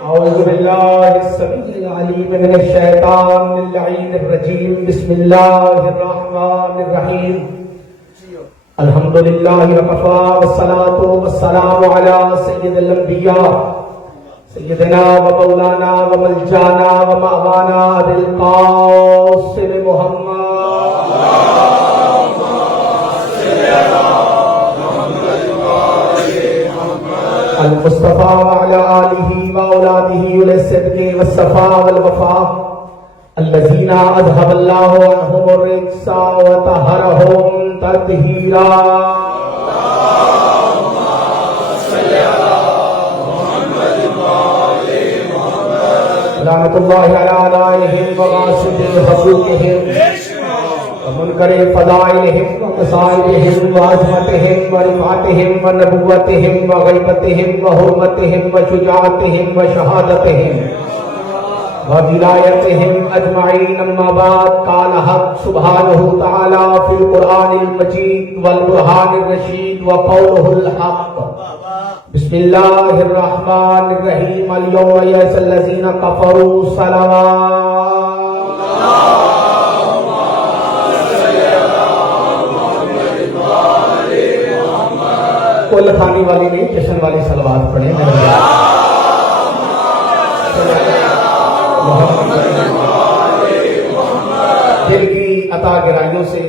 أعوذ بالله السميع العليم من الشيطان اللعين الرجيم. بسم الله الرحمن الرحيم. الحمد لله وكفى والصلاة والسلام على سيد الأنبياء سيدنا ومولانا وملجانا ومأوانا أبي القاسم محمد المصطفى وعلى آله وأولاده للصدق والصفاء والوفاء الذين أذهب الله عنهم الرجس وطهرهم تطهيرا. لعنة الله على أعدائهم وغاصب حقوقهم ومنكر فضائلهم ومصائبهم وعظمتهم ورفعتهم ونبوتهم وغيبتهم وحرمتهم وشجاعتهم وشهادتهم وولایتهم اجمعین. اما بعد، قال حق سبحانہ تعالی فی القرآن المجید والبرہان الرشید وقولہ الحق. بسم اللہ الرحمن الرحیم. اليوم یئس الذین کفروا صلوات کل کھانے والی نہیں، جشن والی صلوات پڑھیں. دل کی عطا گرائیوں سے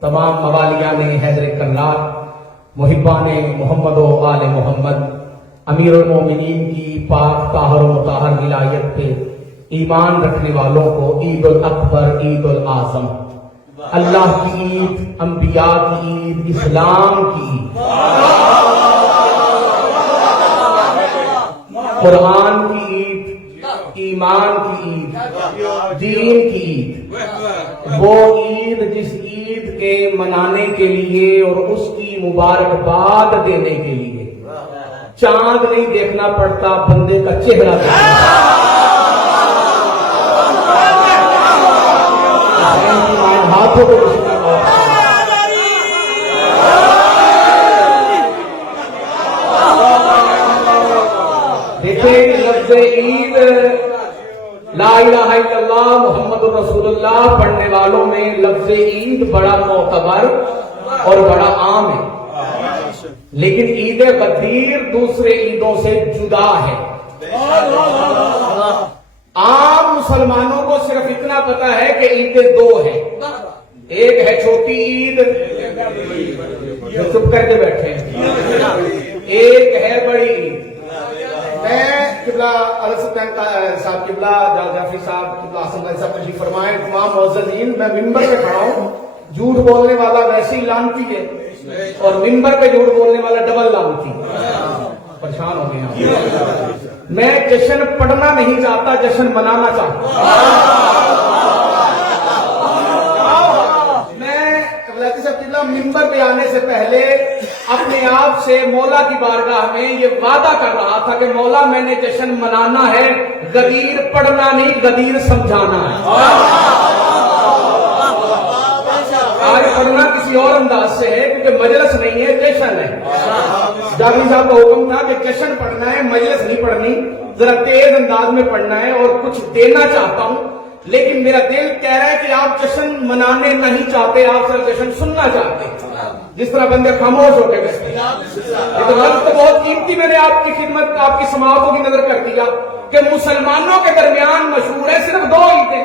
تمام موالیان حیدر کرار، محبان محمد و آل محمد، امیر المومنین کی پاک طاہر و مطہر ولایت پہ ایمان رکھنے والوں کو عید الاکبر، عید الاعظم، اللہ کی عید، انبیاء کی عید، اسلام کی عید، قرآن کی عید، ایمان کی عید، دین کی عید، وہ عید جس عید کے منانے کے لیے اور اس کی مبارکباد دینے کے لیے چاند نہیں دیکھنا پڑتا، بندے کا چہرہ دیکھنا ہاتھوں کو دیکھیں. لفظ عید، لا الہ الا اللہ محمد رسول اللہ پڑھنے والوں میں لفظ عید بڑا معتبر اور بڑا عام ہے، لیکن عید غدیر دوسرے عیدوں سے جدا ہے. عام مسلمانوں کو صرف اتنا پتا ہے کہ عیدیں دو ہیں، ایک ہے چھوٹی عید جو چپ کر کے بیٹھے ہیں، ایک ہے بڑی عید. میں قبلہ علیہ صاحب، قبلہ جعفری صاحب، قبلہ حسن بھائی صاحب تشریف فرمائیں، تمام معززین، میں ممبر پہ کھڑا ہوں. جھوٹ بولنے والا ویسے ہی لعنتی ہے اور ممبر پہ جھوٹ بولنے والا ڈبل لعنتی. پریشان ہو گئے ہیں. میں جشن پڑھنا نہیں چاہتا، جشن منانا چاہتا. ممبر پہ آنے سے پہلے اپنے آپ سے مولا کی بارگاہ میں یہ وعدہ کر رہا تھا کہ مولا میں نے جشن منانا ہے، غدیر پڑھنا نہیں، غدیر سمجھانا ہے. آج پڑھنا کسی اور انداز سے ہے کیونکہ مجلس نہیں ہے، جشن ہے. جاوید صاحب کا حکم تھا کہ جشن پڑھنا ہے، مجلس نہیں پڑھنی، ذرا تیز انداز میں پڑھنا ہے اور کچھ دینا چاہتا ہوں. لیکن میرا دل کہہ رہا ہے کہ آپ جشن منانے نہیں چاہتے، آپ صرف جشن سننا چاہتے ہیں. جس طرح بندے خاموش ہو کے بیٹھتے ہیں. تو لفظ تو بہت قیمتی میں نے آپ کی خدمت، آپ کی سماعتوں کی نظر کر دیا کہ مسلمانوں کے درمیان مشہور ہے صرف دو عیدیں،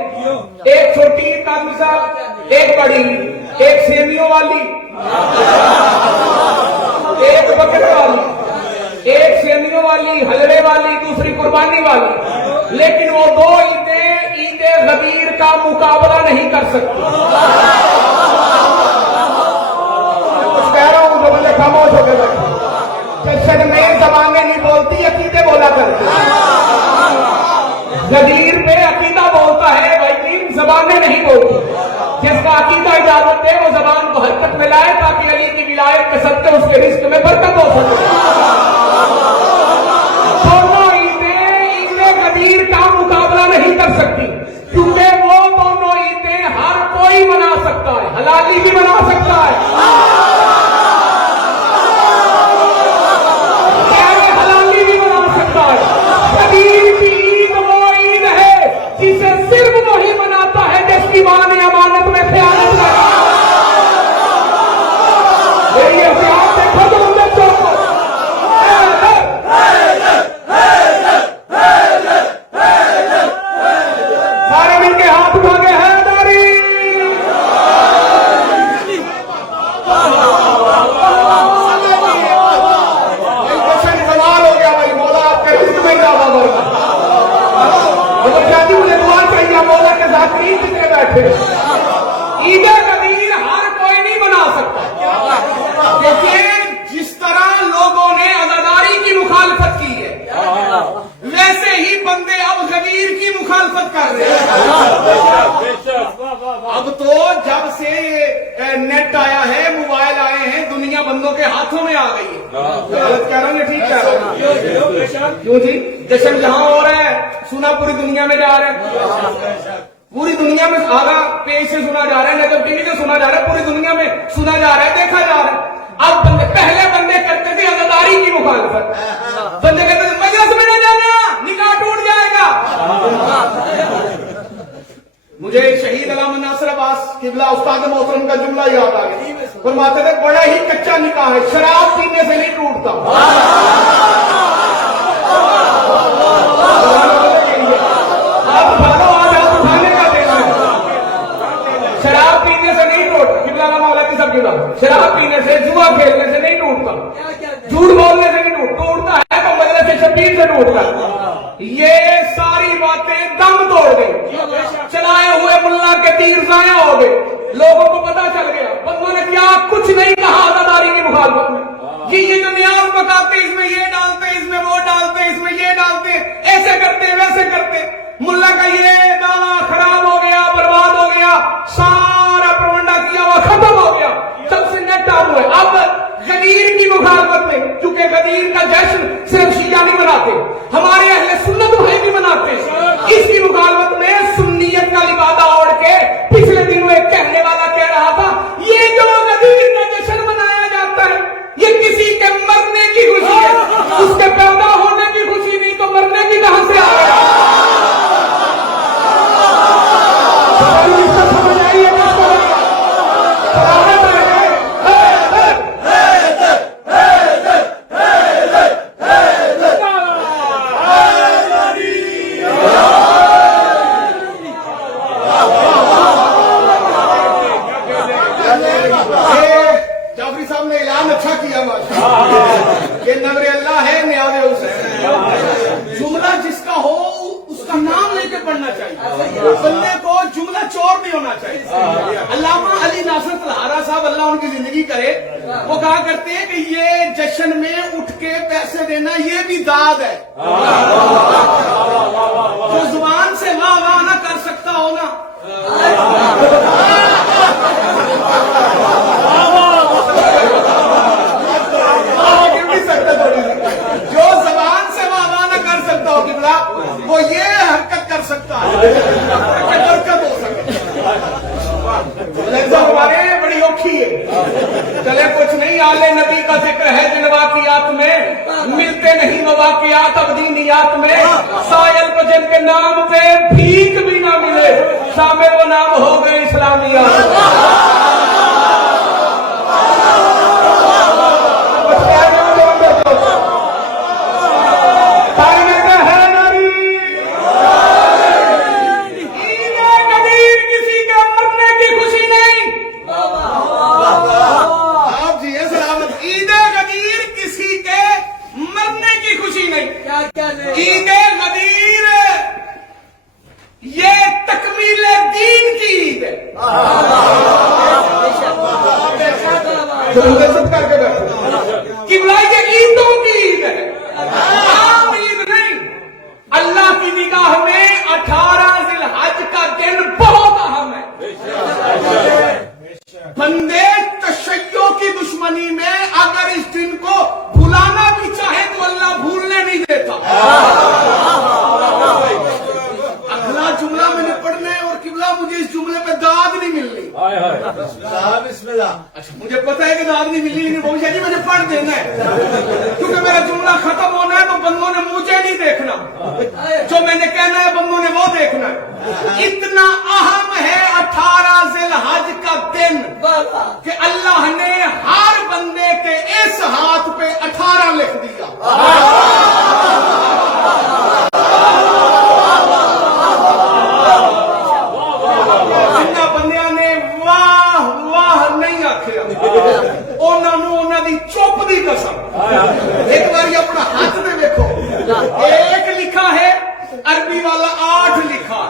ایک چھوٹی عید قاضی صاحب، ایک بڑی عید، ایک سیمیوں والی، ایک بکرے والی، ایک سیمیوں والی حلوے والی، دوسری قربانی والی. لیکن وہ دو عیدیں عید غدیر کا مقابلہ نہیں کر سکتی. کچھ کہہ رہا ہوں جو مجھے خاموش ہو کے بیٹھے. جشن میں زبانیں نہیں بولتی، عقیدے بولا کرتی. غدیر پہ عقیدہ بولتا ہے، لیکن زبانیں نہیں بولتی. جس کا عقیدہ اجازت دے وہ زبان کو حرکت میں لائے تاکہ علی کی ولایت کے صدقے اس کے رزق میں برکت ہو سکے. دونوں عیدیں عید غدیر کا مقابلہ نہیں کر سکتی کیونکہ وہ دونوں عیدیں ہر کوئی منا سکتا ہے، حلالی بھی منا سکتا ہے، حلالی بھی منا سکتا ہے، غدیر بھی उस्ताद जी मुझे दुआ चाहिए, मौला के ज़ाकिरीन जितने बैठे ईद गदीर हर कोई नहीं बना सकता। देखिए जिस तरह लोगों ने अज़ादारी की मुखालफत की है, वैसे ही बंदे अब गदीर की मुखालफत कर रहे हैं। अब तो जब से नेट आया है, मोबाइल आए हैं, दुनिया बंदों के हाथों में आ गई है। गलत कह रहा हूँ या ठीक कह रहा हूँ? क्यों जी? जश्न जहां हो रहा है सुना पूरी दुनिया में जा रहा है, पूरी दुनिया में आगा पेज से सुना जा रहा है, नजर टीवी से सुना जा रहा है, पूरी दुनिया में सुना जा रहा है, देखा जा रहा है। अब बंदे पहले बंदे करते थे अज़ादारी की मुखालफत, बंदे कहते थे मजलिस में न जाना, निकाह टूट जाएगा। मुझे शहीद अल्लामा नासिर अब्बास किबला उस्ताद मोहतरम का जुमला याद आ गया। फरमाते थे बड़ा ही कच्चा निकाह है, शराब पीने से नहीं टूटता। आप उठाओ, आज आप उठाने का देना है। शराब पीने से नहीं टूटता, किबला मौला की सब जुड़ा, शराब पीने से, जुआ खेलने से नहीं टूटता, झूठ बोलने से नहीं टूटता है तो मजलिस से शबीर से टूटता है। ये सारी बातें दम तोड़ गई, चलाए हुए मुल्ला के तीर जाया हो गए, लोगों को पता चल गया बंदों ने क्या कुछ नहीं कहा अज़ादारी की मुखालफत में। ये जो न्याज पकाते, इसमें ये डालते, इसमें वो डालते, इसमें ये डालते, ऐसे करते वैसे करते, मुल्ला का ये दाना खराब हो गया, बर्बाद हो गया, सारा प्रबंधा किया हुआ खत्म हो गया, सबसे नेट चालू है। अब गदीर की मुखालफत में, चूंकि गदीर का जश्न सिर्फ शिया नहीं मनाते, हमारे अहले सुन्नत भाई भी मनाते हैं, इसकी मुखालफत में सुन्नियत का लिबादा ओढ़ के पिछले दिनों एक कहने वाला कह रहा था ये जो गदीर का जश्न मनाया जाता है ये किसी के मरने की खुशी है, उसके पैदा होने की खुशी नहीं तो मरने की कहां से आएगा? समझ आइए जाफरी साहब ने ऐलान अच्छा किया ये नवरे अल्लाह है, न्याज़े उसे जुमला जिसका हो उसका नाम लेके पढ़ना चाहिए, बंदे को जुमला चोर नहीं होना चाहिए। अल्लामा अली नासिर तलहारा साहब अल्लाह उनकी जिंदगी करे, वो कहा करते हैं कि ये जश्न में उठ के पैसे देना ये भी दाद है। जो जुबान से वाह वाह ना कर सकता हो ना, जो जबान से वादा न कर सकता हो किबला, वो ये हरकत कर सकता है, बरकत हो सके। हमारे बड़ी औखी है, चले कुछ नहीं, आले नबी का जिक्र है जिन वाकियात में, मिलते नहीं मवाकियात अबदीनियात में, सायल को जिनके नाम पे भीख भी ना मिले, शामिल वो नाम हो गए इस्लामिया। ईद गदीर ये तकमील दीन की ईद है, करके किबला ये ईदों की ईद है, आम ईद नहीं। अल्लाह की निगाह में 18 ज़िलहज का दिन बहुत अहम है। बंदे तशय्यो की दुश्मनी में अगर इस दिन को भुलाना भी चाहे तो अल्लाह भूलने नहीं देता। अगला जुमला मैंने पढ़ना है और किबला मुझे इस जुमले पे दाद नहीं मिलनी। अच्छा मुझे पता है कि दाद नहीं मिलनी, भविष्य जी मुझे पढ़ देना है क्योंकि मेरा जुमला खत्म होना है तो बंदों ने मुझे नहीं देखना, जो मैंने कहना है बंदों ने वो देखना है। इतना अहम है 18 ज़िलहज का दिन कि अल्लाह ने हर बंदे के इस हाथ पे 18 लिख दिया। जिन्ना बंदिया ने वाह वाह नहीं आखिया उन्होंने चुप की कसम। एक बार अपना हाथ में देखो, एक लिखा है अरबी वाला 8 लिखा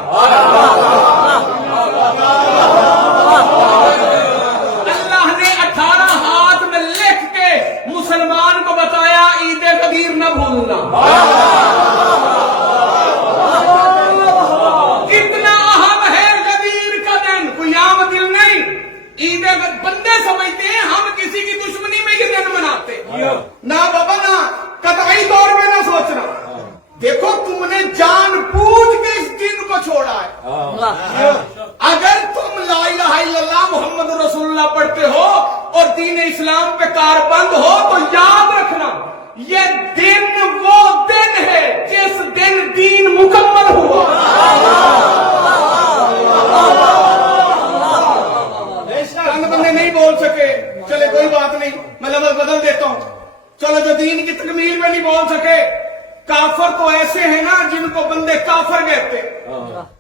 जिनको बंदे काफर कहते।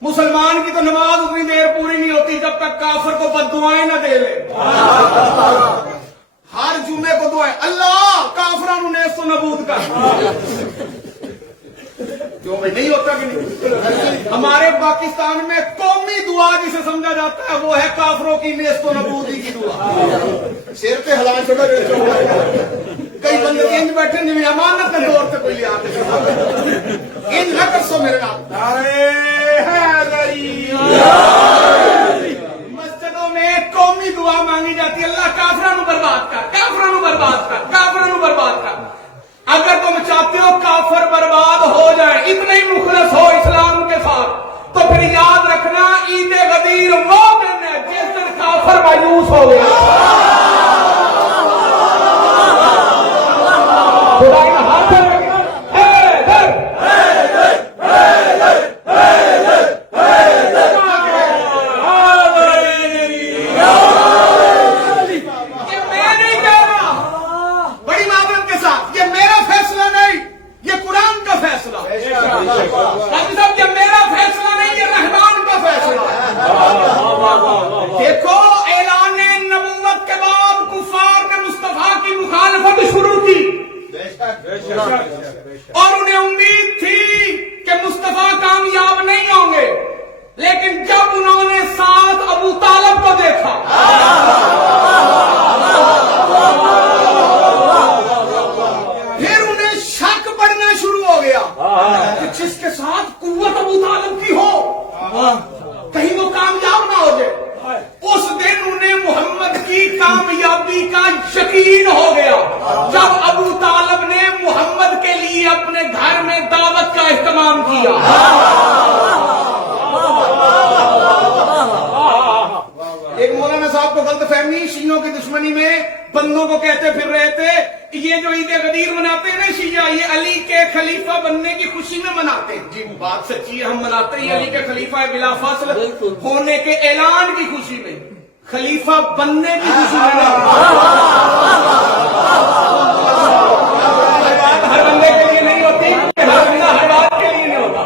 मुसलमान की तो नमाज उतनी देर पूरी नहीं होती जब तक काफर को बद्दुआएं ना दे ले। हर जुमे को दुआएं, अल्लाह काफरा नु नेस्तो नबूद कर। क्यों भाई, नहीं होता कि नहीं? हमारे पाकिस्तान में कौमी दुआ जिसे समझा जाता है वो है काफरों की नेस्तो नबूदी की दुआ। शेर पे हलाल छोड़ा कई बंदे इंज बैठे जिम्मे अमानत के तौर से कोई लिया इंज न कर सो मेरे नाम। मस्जिदों में कौमी दुआ मांगी जाती है, अल्लाह काफरा नु बर्बाद कर, काफरा नु बर्बाद कर, काफरा नु बर्बाद कर। अगर तुम चाहते हो काफर बर्बाद हो जाए, इतने ही मुखलस हो इस्लाम के साथ, तो फिर याद रखना ईद गदीर वो दिन है जिस दिन काफर मायूस हो गया। खुदा का हाथ है और उन्हें उम्मीद थी कि मुस्तफा कामयाब नहीं होंगे, लेकिन जब उन्होंने साथ अबू तालब को देखा, फिर उन्हें शक पड़ना शुरू हो गया कि जिसके साथ कुव्वत अबू तालब की हो कहीं वो कामयाब ना हो जाए। उस दिन उन्हें मोहम्मद की कामयाबी का यकीन हो गया जब अबू तालब ने मोहम्मद के लिए अपने घर में दावत का इस्तेमाल किया। एक मौलाना साहब को गलतफहमी, शियों की दुश्मनी में बंदों को कहते फिर रहे थे ये जो ईद गदीर मनाते हैं ना शिया, ये अली के खलीफा बनने की खुशी में मनाते हैं। जी बात सच्ची है, हम मनाते हैं अली के खलीफा बिला फासल होने के ऐलान की खुशी में, खलीफा बनने की खुशी में। हर बंदे के लिए नहीं होती, हर बंदा हर बात के लिए नहीं होता।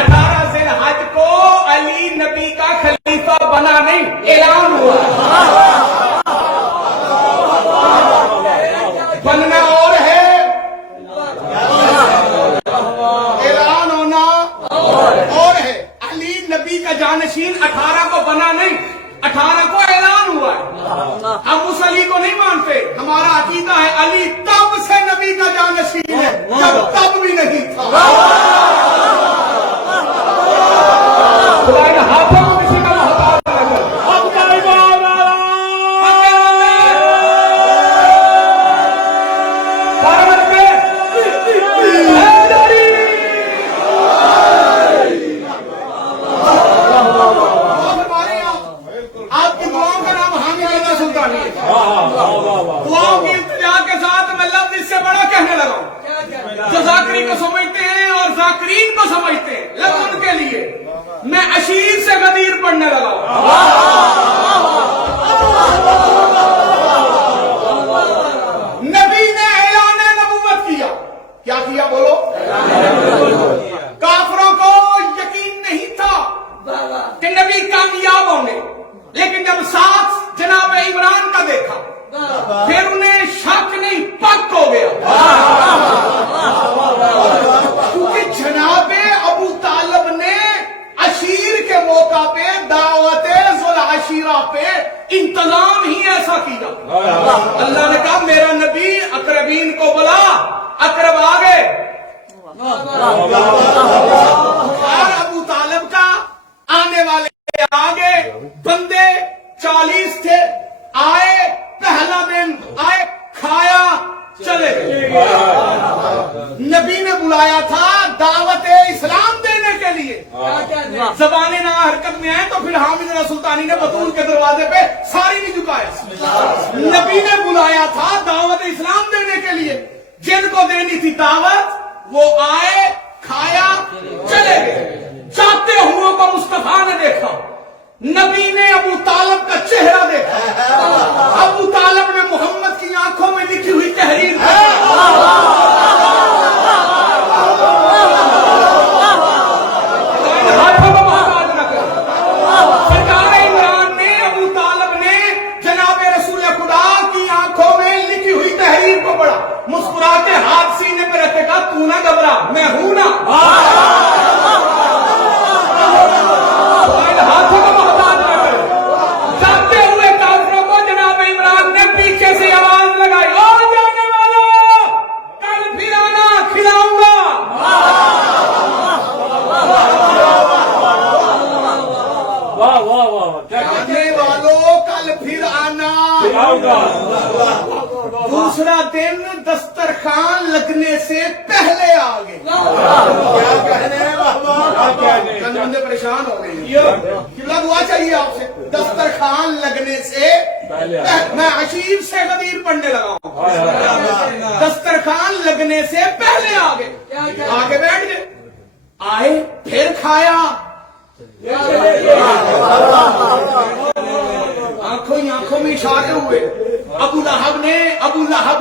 18 ज़िलहज को अली नबी का खलीफा बना नहीं, ऐलान हुआ। बनना और है, ऐलान होना और है। अली नबी का जानशीन 18 को बना नहीं, 18 को ऐलान हुआ है। हम उस अली को नहीं मानते, हमारा अकीदा है अली तब से नबी का जानशीन है जब तब भी नहीं था। खुदा के हाथों में किसी का मोहताज दुआओं की इल्तिजा के साथ मैं लफ्ज इससे बड़ा कहने लगा हूं। जो जाकरी को समझते हैं और जाकरीन को समझते हैं, लफ्ज उनके लिए मैं अशीर से गदीर पढ़ने लगा हूं। नबी ने ऐलान नबूवत किया, क्या किया बोलो? काफरों को यकीन नहीं था कि नबी कामयाब होंगे, लेकिन जब साथ जनाब इमरान का देखा फिर उन्हें शक नहीं, पक हो गया। क्योंकि जनाब अबू तालब ने अशीर के मौका पे दावत ज़ुल अशीरा पे इंतजाम ही ऐसा किया। अल्लाह ने कहा मेरा नबी अकरबीन को बुला, अकरब आ गए। और अबू तालब का आने वाले आगे बंदे 40 थे, आए पहला दिन आए, खाया चले गए। नबी ने बुलाया था दावत इस्लाम देने के लिए। जबाने ना हरकत में आए तो फिर हामिद सुल्तानी ने बतूल के दरवाजे पे सारी नहीं झुकाया। नबी ने बुलाया था दावत इस्लाम देने के लिए, जिनको देनी थी दावत वो आए, खाया चले गए। जाते हुए को मुस्तफा ने देखा, नबी ने अबू तालब का चेहरा देखा, अबू तालब ने मोहम्मद की आंखों में लिखी हुई तहरीर दूसरा दिन दस्तरखान लगने से पहले आ गए। क्या कहने हैं बाबा, चंद बंदे परेशान हो गए। कितना दुआ चाहिए आपसे, दस्तरखान लगने से मैं अशीर से गदीर पढ़ने लगा हूं। दस्तरखान लगने से पहले आ गए, आके बैठ गए, आए फिर खाया, आंखों ही आंखों में इशारे हुए। अबू लहब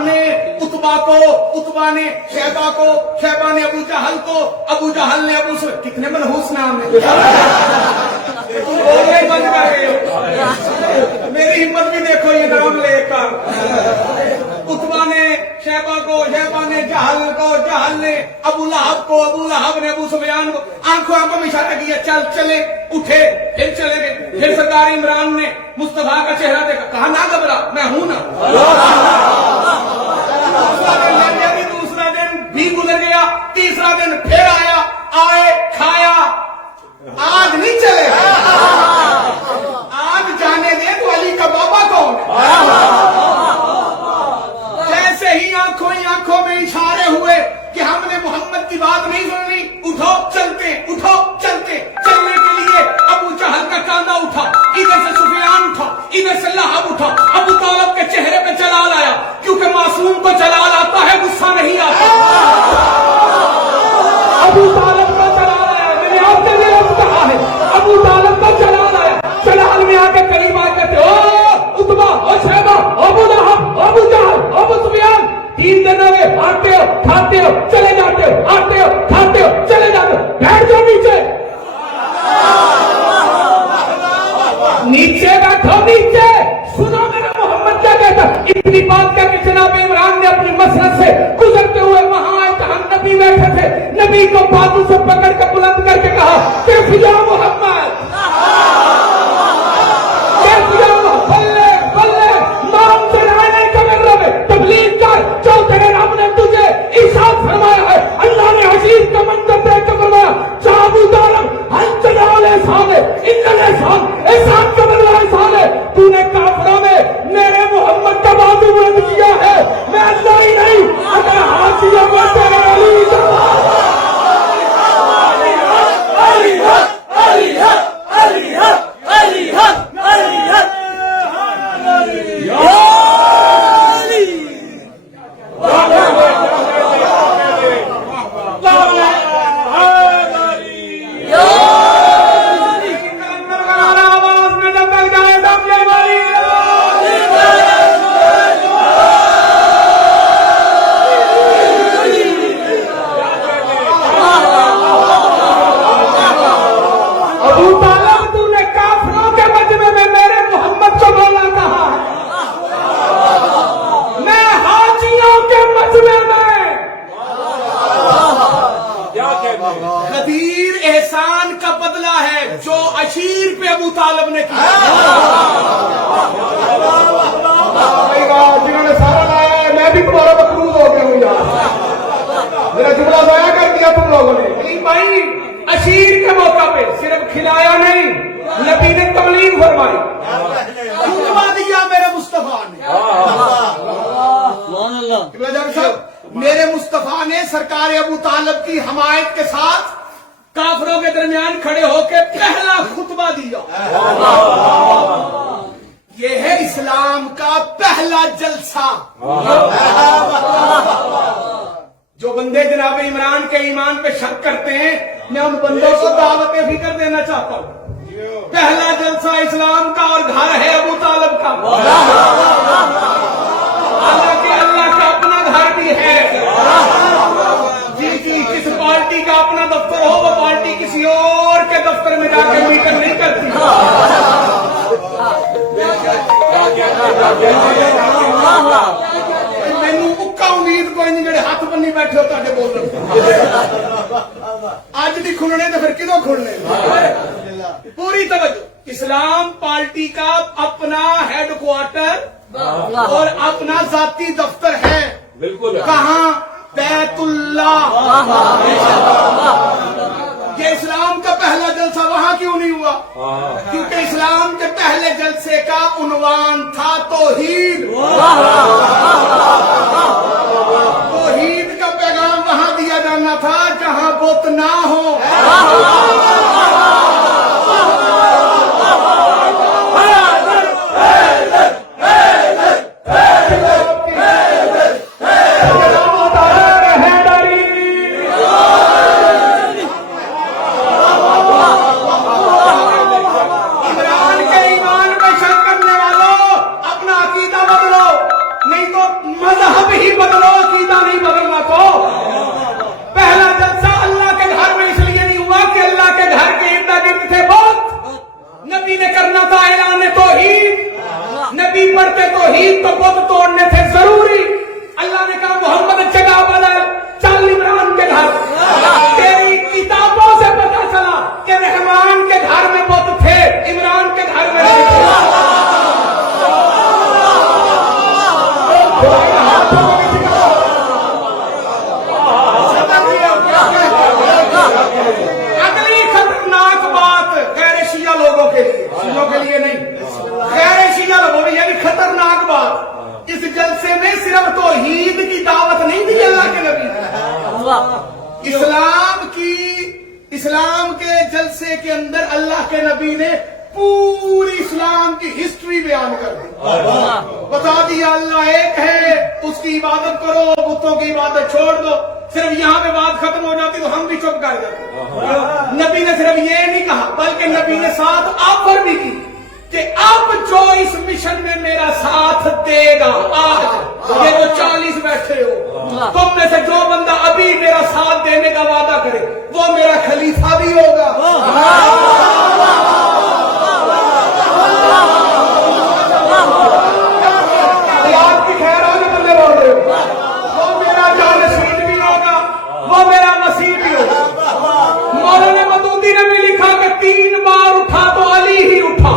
ने उतबा को, उतबा ने शैबा को, शैबा ने अबू जहल को, अबू जहल ने अबू से, कितने मनहूस नाम है। तुम बोलने ही बंद कर रहे हो, मेरी हिम्मत भी देखो ये नाम लेकर। उतबा ने शैबा को, शैबा ने जहल को, जहल ने अबू लहब को, अबू लहब ने अबू सुफियान को, आंखों आंखों में इशारा किया, चल चले, उठे, फिर चले गए। फिर सरदार इमरान ने मुस्तफा का चेहरा देखा, कहा ना घबरा, मैं हूं ना। दूसरा दिन भी गुजर गया, तीसरा दिन फिर आया, आए खाया, आज नहीं चलेगा, आज जाने दे तो अली का बाबा कौन है। जैसे ही आंखों में इशारे हुए कि हमने मोहम्मद की बात नहीं सुननी, उठो चलते, उठो चलते। चलने के लिए अबू जहल का कांधा उठा, इधर से सुफियान उठा, इधर से लहब उठा। अबू तालिब के चेहरे पे जलाल आया, क्योंकि मासूम को जलाल आता है, गुस्सा नहीं आता। अबू तालिब को जलाल आया, मैंने आपसे कहा है, अबू तालिब को जलाल आया। जलाल में आके करीब आ कहते, ओ उतबा, ओ शैबा, अबू लहब, अबू जहल, अबू सुफियान, 3 दिन हो गए, आते हो, खाते हो, चले जाते हो, आते हो, खाते हो, चले जाते हो, बैठ जाओ नीचे, नीचे बैठो, नीचे सुनो मेरा मोहम्मद क्या कहता। इतनी बात करके जनाब इमरान ने अपनी मसरत से गुजरते हुए वहां आए जहां नबी बैठे थे, नबी को बाजू से पकड़ कर बुलंद करके कहा, कैफिया मोहम्मद, कैफिया बल्ले बल्ले, नाम से रहने का में तबलीग कर, जो तेरे रब ने तुझे इरशाद फरमाया है। अल्लाह ने हसीब का मंजर देख कर फरमाया, अबू तालिब एहसान का बदला एहसान है। तूने काफिरों में मेरे मोहम्मद का बाजू बुलंद किया है, मैं अल्लाह ही नहीं, अगर हाशियों में तेरे गदीर एहसान का बदला है जो अशीर पे अबू तालिब ने किया। जिन्होंने सारा लाया है, मैं भी तुम्हारा मकरूज हो गया हूँ यार, मेरा जुमला जाया कर दिया तुम लोगों ने। नहीं भाई, अशीर के मौका पे सिर्फ खिलाया नहीं, नबी ने तबलीग फरमाई, खुतबा दिया मेरे मुस्तफा ने। मेरे मुस्तफा ने सरकार अबू तालिब की हमायत के साथ काफिरों के दरमियान खड़े होकर पहला खुतबा दिया। ये है इस्लाम का पहला जलसा। जो बंदे जनाब इमरान के ईमान पे शक करते हैं, मैं उन बंदों को दावत फिक्र देना चाहता हूँ। पहला जलसा इस्लाम का और घर है अबू तालिब का। हालांकि अल्लाह का अपना घर भी है। जी जी, किस पार्टी का अपना दफ्तर हो, वो पार्टी किसी और के दफ्तर में जाकर मीटिंग नहीं करती। मैनू उक्का उम्मीद कोई नहीं जेडे हाथ बन्नी बैठे हो तुहाडे बोल रहे अज नहीं खुलने तो फिर किदों खुलने। पूरी तवज्जो, इस्लाम पार्टी का अपना हेडक्वार्टर और अपना जाती दफ्तर है। बिल्कुल। कहाँ? बैतुल्लाह। یہ اسلام کا پہلا جلسہ وہاں کیوں نہیں ہوا؟ کیونکہ اسلام کے پہلے جلسے کا عنوان تھا توحید. توحید کا پیغام وہاں دیا جانا تھا جہاں بت نہ ہو. مذہب ہی بدلو، عقیدہ نہیں بدلنا. تو پہلا جلسہ اللہ کے گھر میں اس لیے نہیں ہوا کہ اللہ کے گھر کے ارد گرد تھے بت. نبی نے کرنا تھا اعلان توحید. نبی پڑھتے توحید تو بت توڑنے تھے ضروری. اللہ نے کہا محمد جگہ بدل، چل عمران کے گھر. تیری کتابوں سے پتا چلا کہ رحمان کے گھر میں بت تھے، عمران کے گھر میں نہیں تھے. اگلی خطرناک بات غیر شیعہ لوگوں کے لیے، شیعوں کے لیے نہیں، غیر شیعہ لوگوں کے یعنی خطرناک بات، اس جلسے میں صرف توحید کی دعوت نہیں دی اللہ کے نبی نے. اسلام کے جلسے کے اندر اللہ کے نبی نے پوری اسلام کی ہسٹری بیان کر دی. بتا دیا اللہ ایک ہے، اس کی عبادت کرو، بتوں کی عبادت چھوڑ دو. صرف یہاں پہ بات ختم ہو جاتی تو ہم بھی چپ کر جاتے. نبی نے صرف یہ نہیں کہا بلکہ نبی نے ساتھ آفر بھی کی کہ اب جو اس مشن میں میرا ساتھ دے گا، آج یہ جو 40 بیٹھے ہو، تم میں سے جو بندہ ابھی میرا ساتھ دینے کا وعدہ کرے وہ میرا خلیفہ بھی ہوگا. آپ کی خیر آنے بندے بول رہے ہو، وہ میرا جانشین بھی ہوگا، وہ میرا مسیح بھی ہوگا. مولانا مودودی نے بھی لکھا کہ 3 بار اٹھا تو علی ہی اٹھا.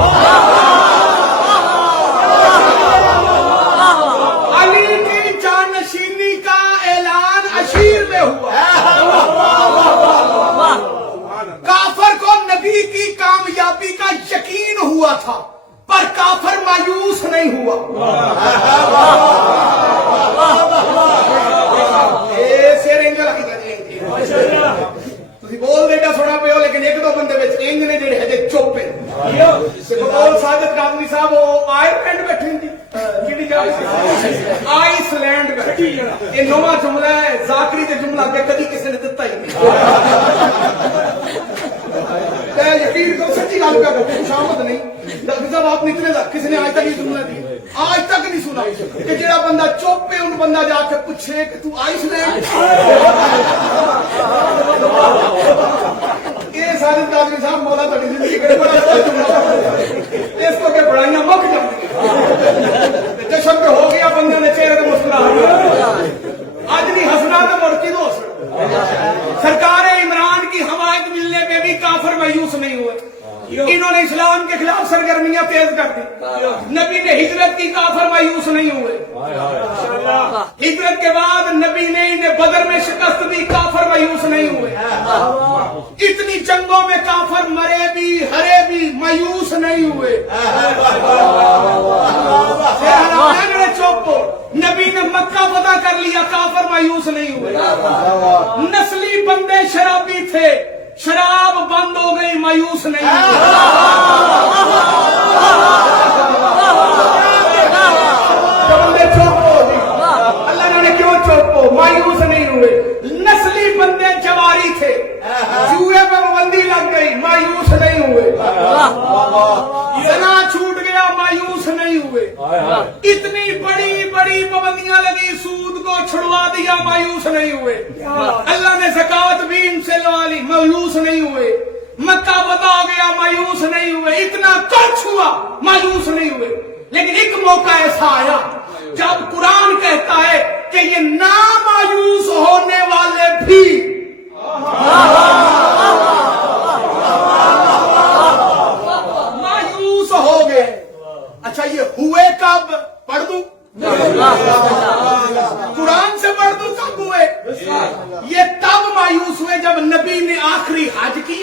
علی کی جانشینی کا اعلان عشیر میں ہوا. کافر کو نبی کی کامیابی کا یقین ہوا تھا پر کافر مایوس نہیں ہوا. بول دے گا سونا پہ ہو لیکن ایک دو بندے انج نے جڑے ہے چپ ہے. ساجد کاظمی صاحب وہ آئرلینڈ بیٹھے تھی، آئس لینڈ بیٹھی. یہ نواں جملہ ہے، ذاکری کے جملہ کے کبھی کسی نے دتا ہی نہیں. یقین کرو سچی گل کر شامت نہیں. ڈاکٹر صاحب آپ نکلے گا کسی نے آج تک یہ جملہ دی آج تک نہیں سنا کہ جڑا بندہ چپ ہے ان بندہ جا کے پوچھے کہ تو آئس لینڈ. یہ ساجد کاظمی صاحب مولا تاری زندگی کرے بڑا اس کو کہ بڑائیاں مک جاتی. جشن پہ ہو گیا بندے نے چہرے پہ مسکراہٹ آج نہیں ہنسنا تو مڑکی دو. سرکار عمران کی حمایت ملنے پہ بھی کافر مایوس نہیں ہوئے. انہوں نے اسلام کے خلاف سرگرمیاں تیز کر دی. نبی نے ہجرت کی، کافر مایوس نہیں ہوئے. ہجرت کے بعد نبی نے انہیں بدر میں شکست دی، کافر مایوس نہیں ہوئے. اتنی جنگوں میں کافر مرے بھی ہرے بھی مایوس نہیں ہوئے. چوپ نبی نے مکہ فتح کر لیا، کافر مایوس نہیں ہوئے. نسلی بندے شرابی تھے، شراب بند ہو گئی، مایوس نہیں ہوئے. اللہ نے کیوں چوپو مایوس نہیں ہوئے. نسلی بندے جواری تھے، جوئے پہ پابندی لگ گئی، مایوس نہیں ہوئے. زنا چھوٹ گیا، مایوس نہیں ہوئے. اتنی بڑی بڑی پابندیاں لگی، سود کو چھڑوا دیا، مایوس نہیں ہوئے. اللہ نے زکات بھی ان سے لوا لی، مایوس نہیں ہوئے. مکہ فتح ہو گیا، مایوس نہیں ہوئے. اتنا کچھ ہوا، مایوس نہیں ہوئے. لیکن ایک موقع ایسا آیا جب قرآن کہتا ہے کہ یہ نامایوس ہونے والے بھی مایوس ہو گئے. اچھا یہ ہوئے کب؟ پڑھ دوں قرآن سے، پڑھ دوں کب ہوئے؟ یہ تب مایوس ہوئے جب نبی نے آخری حج کی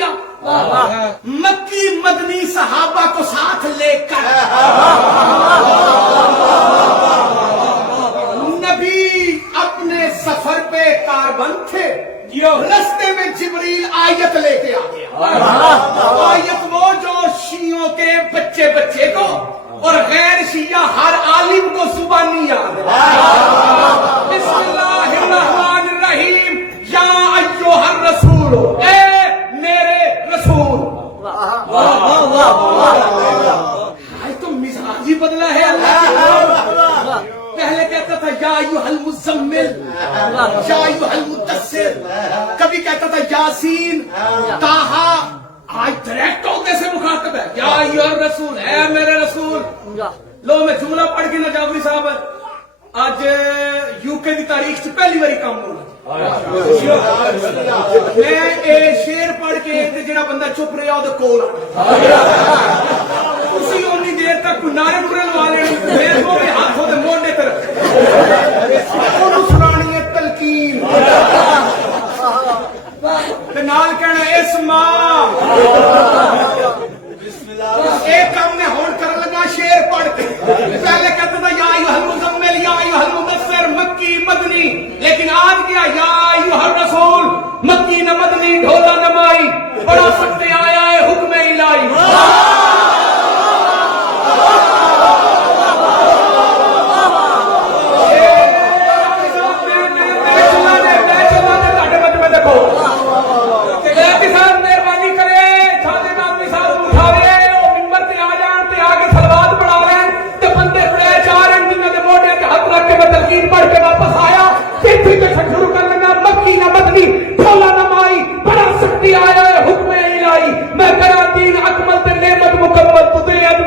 مکی مدنی صحابہ کو ساتھ لے کر نبی اپنے سفر پہ کاربند تھے، رستے میں جبریل آیت لے کے آ گیا۔ آیت وہ جو شیعوں کے بچے بچے کو اور غیر شیعہ ہر عالم کو زبانی یاد ہے۔ بسم اللہ الرحمن الرحیم، یا ایھا الرسول، اے میرے رسول۔ آج تو مزاج ہی بدلا ہے اللہ۔ پہلے کہتا تھا یا ایھا المزمل، یا ایھا المدثر، کبھی کہتا تھا یاسین، طٰہٰ، آج ڈائریکٹ عہدے سے مخاطب ہے، یا ایھا الرسول، اے میرے رسول۔ لو میں جملہ پڑھ کے نہ جعفری صاحب آج یو کے دی تاریخ سے پہلی باری کام ہونا، میں اے شیر پڑھ کے جڑا بندہ چپ رہا وہ کول اسی اونی دیر تک کوئی نعرے نورے لوا لے، میرے کو بھی ہاتھ ہوتے موڑنے طرف انہوں سنانی ہے تلقین تے نال کہنا اسما ایک کام میں ہون کر لگا شیر پڑھ کے۔ پہلے کہتا تھا یا ایھا المزمل، یا ایھا المدثر، مکی مدنی، لیکن آج کیا یا ایھا الرسول، مکی نہ مدنی ڈھولا نمائی، بڑا سکتے آیا ہے حکم الہی۔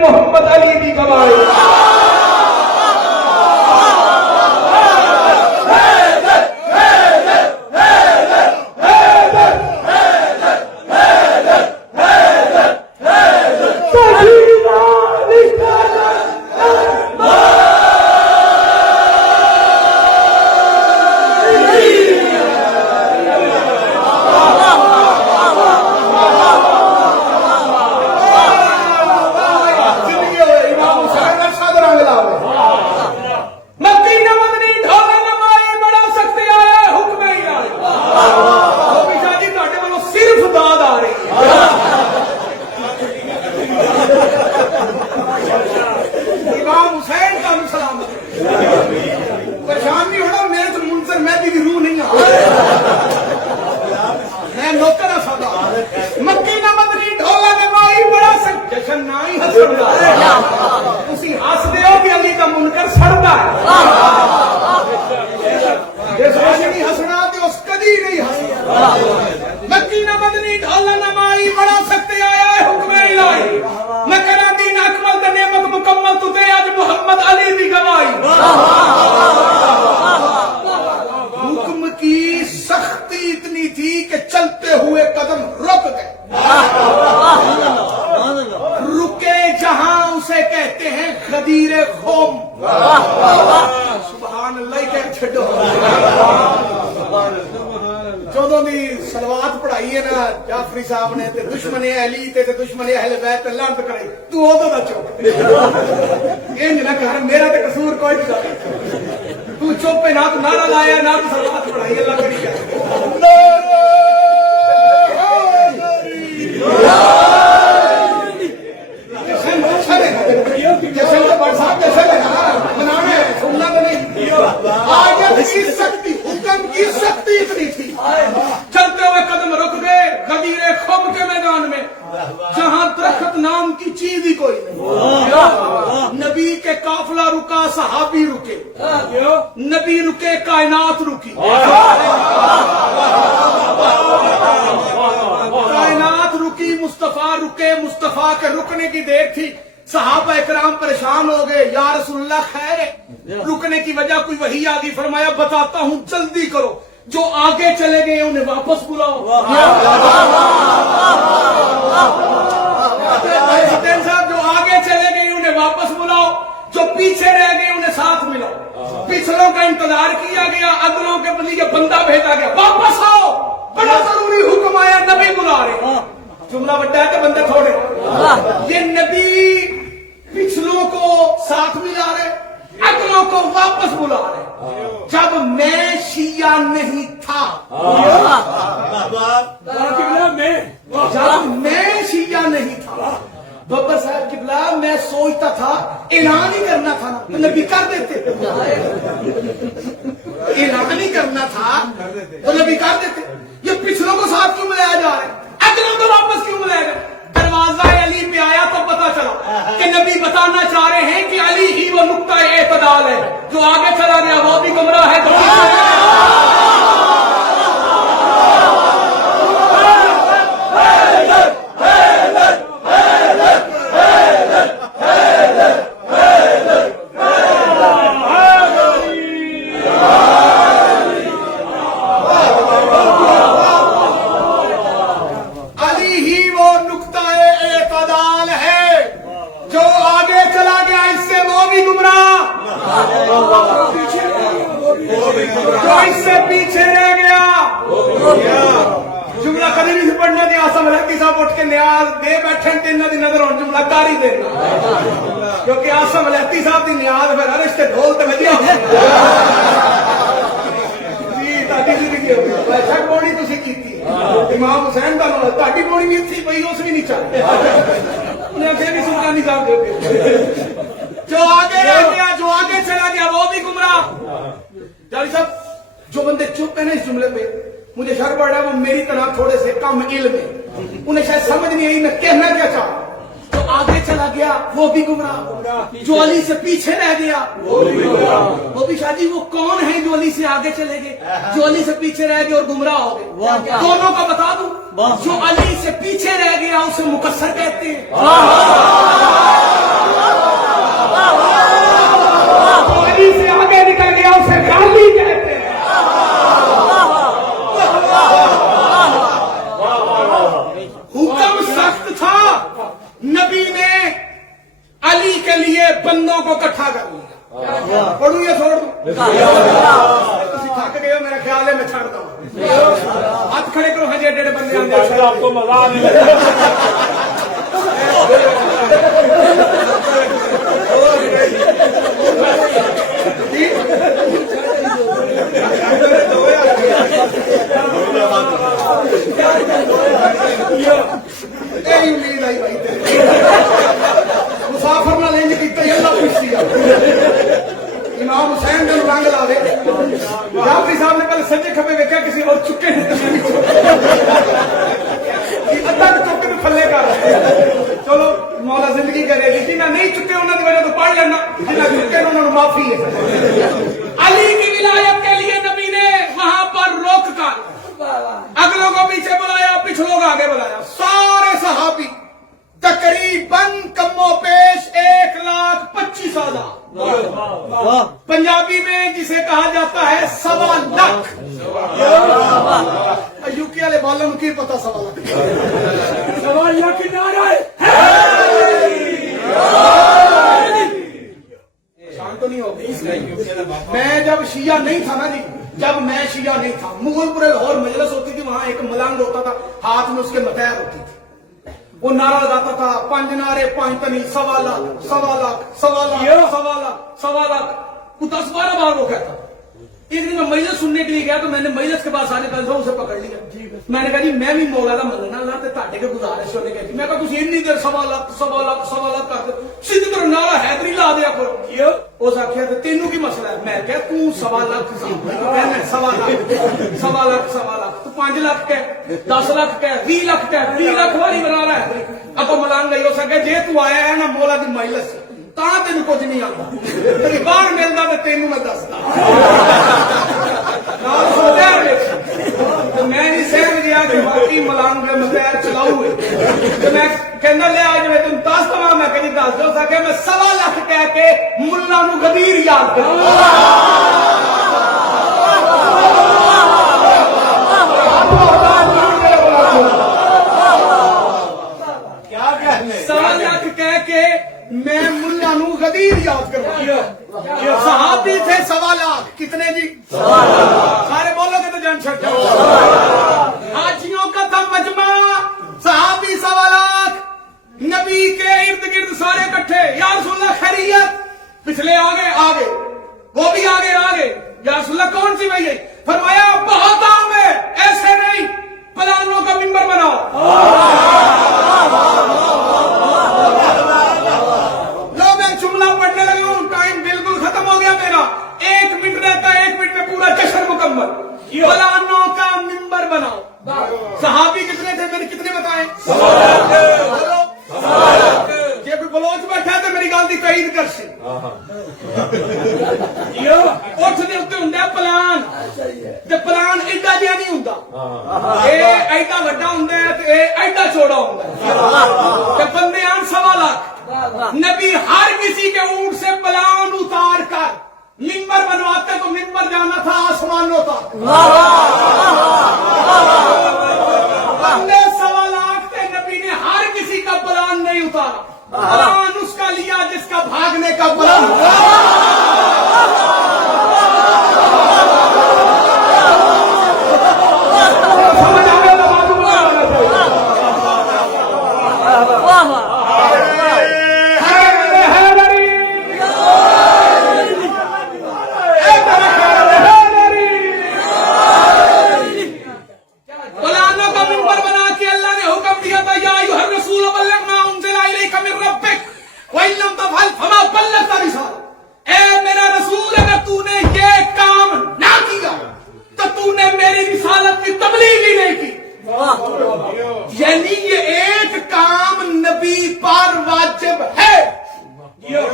محمد علی دی گواہی۔ جدوں دی صلوات پڑھائی ہے نا جعفری صاحب نے تے دشمن اہلی تے دشمن اہل بیت لعنت کرے، تو اودوں دا چپ یہ نہ کر، میرا تے قصور کوئی نہیں، تو چپ نہ تو نعرہ لایا نہ تو صلوات پڑھائی، اللہ کری جشن تو بڑھ صاحب جشن ہے منانا ہے، سننا تو نہیں۔ آیت کی سختی، حکم کی سختی اتنی تھی، چلتے ہوئے قدم رک گئے غدیر خم کے میدان میں، جہاں درخت نام کی چیز ہی کوئی نہیں۔ نبی کے قافلہ رکا، صحابی رکے، نبی رکے، کائنات رکی، کائنات رکی، مصطفیٰ رکے، مصطفیٰ کے رکنے کی دیر تھی۔ صحابہ اکرام پریشان ہو گئے، یا رسول اللہ خیر ہے؟ رکنے کی وجہ کوئی وحی آ گئی، فرمایا بتاتا ہوں جلدی کرو، جو آگے چلے گئے انہیں واپس بلاؤ۔ حسین صاحب جو آگے چلے گئے انہیں واپس بلاؤ، جو پیچھے رہ گئے انہیں ساتھ ملاؤ۔ پچھلوں کا انتظار کیا گیا، اگلوں کے لیے بندہ بھیجا گیا، واپس آؤ، بڑا ضروری حکم آیا، نبی بلا رہے۔ جملہ بڑا होता है तो बंदे थोड़े। ये नबी पिछलों को साथ मिला रहे, अगलों को वापस बुला रहे। जब मैं शिया नहीं था, जब मैं शिया नहीं था, बाबा साहब किबला मैं सोचता था ऐलान ही करना था ना, तो नबी कर देते। ऐलान ही करना था तो नबी कर देते। ये पिछलों को साथ क्यों मिलाया जा रहा है, अगलों को वापस क्यों मिलाया जा रहा है? दरवाजा अली पे आया तो पता चला कि नबी बताना चाह रहे हैं कि अली ही वो नुक्ता एतदाल है, जो आगे चला गया वो भी गुमराह है। तो इससे पीछे रह गया जुमला कभी नहीं पढ़ना दिया। आसम रहती साहब उठ के न्याज दे बैठे तीन दिन नजर और जुमला कार ही देना, क्योंकि आसम रहती साहब की न्याज फिर हर रिश्ते ढोल तो वजिया जी ताकि जिंदगी वैसा बोनी तुसी कीती इमाम हुसैन का ताकि बोनी नहीं थी पई उस भी नहीं चल उन्हें फिर भी सुल्तानी साहब दे जो आगे रह गया, जो आगे चला गया वो भी गुमराह। जारी साहब जो बंदे चुप है ना इस जुमले पे, मुझे शक पड़ रहा है वो मेरी तरह थोड़े से कम इल्म है, उन्हें शायद समझ नहीं आई मैं कहना क्या चाह। जो आगे चला गया वो भी गुमराह, जो अली से पीछे रह गया वो भी शादी। वो कौन है जो अली से आगे चले गए, जो अली से पीछे रह गए और गुमराह हो गए? दोनों का बता दूं, जो अली से पीछे रह गया उसे मुकस्सर कहते हैं, अली से आगे निकल गया उसे गाली कहते हैं। हुक्म सख्त था, नबी ने अली के लिए बंदों को इकट्ठा कर लिया। पढ़ू या छोड़ दूं? थक गए हो मेरा ख्याल है मैं छाड़ता हूँ। हाथ खड़े करो, हजे डेढ़ बंदे आपको मजा नहीं उम्मीद आई भाई मुसाफिर ना लेंगे इमाम हुसैन ने रंग ला दे। जाफरी साहब ने पहले सज्जे खबे वेख्या किसी और चुके अद्धा चुके में थले कर चलो मौला जिंदगी करेगी। जिन्हें नहीं चुके उन्होंने वजह तो पढ़ लेना, जिन्हें चुके उन्होंने माफी है। अली की विलायत के लिए नबी ने वहां पर रोक कर अगलों को पीछे बुलाया, पिछलों को आगे बुलाया। सारे सहाबी तकरीबन कमो पेश 1,25,000, पंजाबी में जिसे कहा जाता है 1.25 लाख। यूके वाले बालों की पता 1.25 लाख नारा है। शांत तो नहीं हो गई। मैं जब शिया नहीं था ना जी, जब मैं शिया नहीं था, मुगलपुरे लाहौर मजलिस होती थी, वहां एक मलंग होता था, हाथ में उसके मतैर होती थी, वो नारा लगाता था 5 नारे 5 तनी 1.25 लाख 1.25 लाख 1.25 लाख 1.25 लाख। वो 10-12 बार वो कहता। एक दिन मैं मजलिस सुनने के लिए गया तो मैंने मजलिस के पास आने पहले उसे पकड़ लिया। मैंने कहा जी मैं भी मौला का मनना ना ते ताटे के गुजारिश होने कहती। मैं कहा तुम इन्नी देर 1.25 लाख 1.25 लाख कर दो, सीधी तरह नारा हैदरी ला दिया करो। उस आखिया तेनू की मसला है? मैं क्या तू 1.25 लाख 1.25 लाख तू 5 लाख कह 10 लाख कह 20 लाख कह 20 लाख वाली बना रहा है। अब मलांग नहीं हो सके जे तू आया है ना मौला की मजलिस ਤਾਂ ਤੈਨੂੰ ਕੁਝ ਨਹੀਂ ਆਉਂਦਾ, ਤੇਰੀ ਬਾਹਰ ਮਿਲਦਾ ਤੇ ਤੈਨੂੰ ਮੈਂ ਦੱਸਦਾ ਨਾਲ ਸੋਚਿਆ ਤੇ ਮੈਂ ਨਹੀਂ ਸਹਿਮ ਗਿਆ ਕਿ ਬਾਕੀ ਮਲੰਗ ਦੇ ਮਤੈਰ ਚਲਾਊ ਹੈ। ਤੇ ਮੈਂ ਕਹਿੰਦਾ ਲੈ ਅੱਜ ਮੈਂ ਤੈਨੂੰ ਦੱਸ ਦਵਾਂ। ਮੈਂ ਕਹਿੰਦੀ ਦੱਸ ਦੋ ਸਕੇ ਮੈਂ 1.25 ਲੱਖ ਕਹਿ ਕੇ ਮੁੱਲਾ ਨੂੰ ਗਦੀਰ ਯਾਦ ਕਰਾਂ। क्या कहने 1.25 लाख कह के मैं मुल्ला नू गदीर याद करवा। सहाबी थे 1.25 लाख। कितने जी? सारे बोलोगे तो जान छट। हाजियों का था मजमा, सहाबी 1.25 लाख। پچھلے آگے آگے وہ بھی آگے آگے یا رسول اللہ کون سی وہی ہے؟ فرمایا بہت عام ہے ایسے نہیں پلانوں کا ممبر بناؤ. لو میں جملہ پڑھنے لگا ہوں ٹائم بالکل ختم ہو گیا میرا 1 منٹ رہتا ہے 1 منٹ میں پورا جشن مکمل. پلانوں کا ممبر بناؤ. صحابی کتنے تھے میرے کتنے بتائیں؟ یہ کوئی بلوچ بیٹھا ہے تو میری گل کی تعید کر سی اٹھ دے اتنے ہوں پلان پلان ایڈا جہا نہیں ہوں یہ ایڈا وڈا ہوں ایڈا چوڑا ہوں بندے آن 1.25 لاکھ. نبی ہر کسی کے اونٹ سے پلان اتار کر ممبر بنواتے تو ممبر جانا تھا آسمانوں تک. بندے 1.25 لاکھ تھے نبی نے ہر کسی کا پلان نہیں اتارا. پلان اس کا لیا جس کا بھاگنے کا پلان. سمجھ آ گیا تو بات پلانوں کا ممبر بنا کے اللہ نے حکم دیا تھا یا ایھا الرسول بلغ ما انزل الیک من ربک وان لم تفعل فما بلغت رسالۃ. اے میرا رسول اگر تو نے یہ کام نہ کیا تو تو نے میری رسالت کی تبلیغ ہی نہیں کی. یعنی یہ ایک کام نبی پر واجب ہے.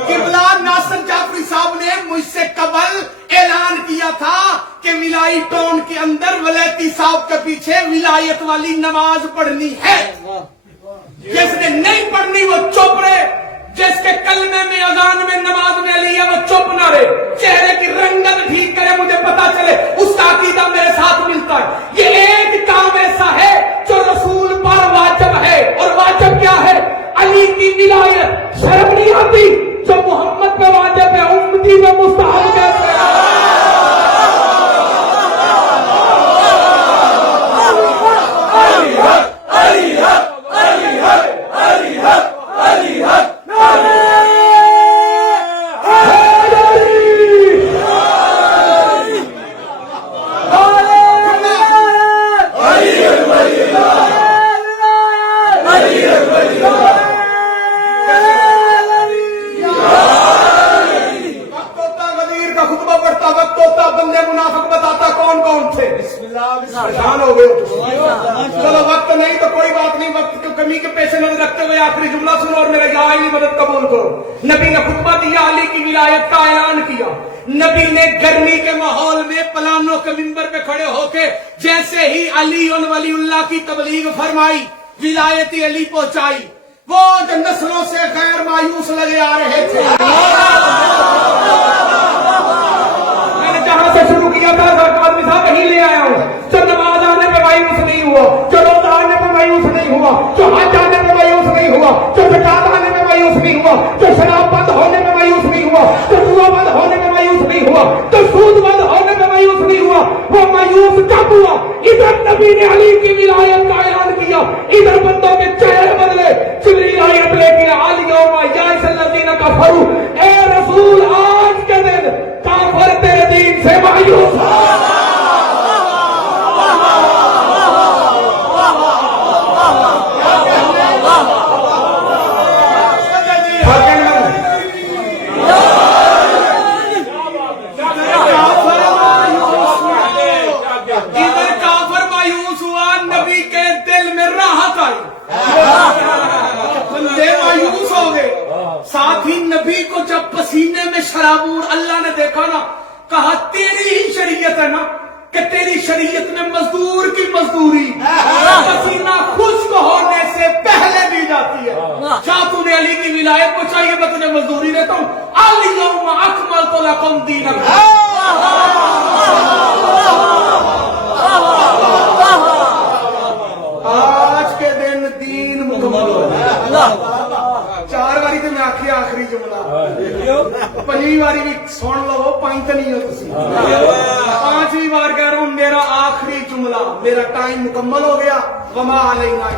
قبلہ ناصر جعفری صاحب نے مجھ سے قبل اعلان کیا تھا کہ ولائی ٹاؤن کے اندر ولیتی صاحب کے پیچھے ولایت والی نماز پڑھنی ہے. جس نے نہیں پڑھنی وہ چپ رہے. جس کے کلمے میں اذان میں نماز میں علی ہے وہ چپ نہ رہے. چہرے کی رنگت ٹھیک کرے مجھے پتا چلے اس کا عقیدہ میرے ساتھ ملتا ہے. یہ ایک کام ایسا ہے جو رسول پر واجب ہے. اور واجب کیا ہے؟ علی کی ولایت. شرم نہیں آتی جو محمد پہ واجب ہے امتی میں مستحب کیسے ہے؟ پریشان ہو گئے. چلو وقت نہیں تو کوئی بات نہیں. وقت کی کمی کے پیش نظر رکھتے ہوئے آخری جملہ سنو اور میرے یہاں علی مدد قبول کرو. نبی نے خطبہ دیا علی کی ولایت کا اعلان کیا. نبی نے گرمی کے ماحول میں پلانوں کے ممبر پہ کھڑے ہو کے جیسے ہی علی ولی اللہ کی تبلیغ فرمائی ولایت علی پہنچائی. وہ جو نسلوں سے غیر مایوس لگے آ رہے تھے. میں نے جہاں سے شروع کیا تھا کہیں لے آیا ہوں. جو نماز آنے پہ مایوس نہیں ہوا, جو روزہ آنے پہ مایوس نہیں ہوا, جو حج آنے پہ مایوس نہیں ہوا, جو زکات آنے پہ مایوس نہیں ہوا, جو شراب بند ہونے پہ مایوس نہیں ہوا, جو جوا بند ہونے پہ مایوس نہیں ہوا, جو سود بند ہونے پہ مایوس نہیں ہوا, وہ مایوس کب ہوا؟ ادھر نبی نے علی کی ولایت کا اعلان کیا, ادھر بندوں کے چہرے بدلے. جبریل آیت لے کے الیوم یئس الذین کفروا, اے رسول آج کے دن کافر تیرے دین سے مایوس ہو. ساتھ ہی نبی کو جب پسینے میں شرابور اللہ نے دیکھا نا, کہا تیری ہی شریعت ہے نا کہ تیری شریعت میں مزدور کی مزدوری پسینہ خشک ہونے سے پہلے دی جاتی ہے. جا تو نے علی کی ولایت پہنچائی ہے, میں تجھے مزدوری دیتا ہوں. الیوم اکملت لکم دینکم. آج کے دن دین مکمل ہو گیا. 4 باری تو میں آخری آخری جملہ 5 باری بھی سن لو, 5 نہیں ہو تسی. 5ویں بار کہہ رہا ہوں میرا آخری جملہ, میرا ٹائم مکمل ہو گیا. وما علینا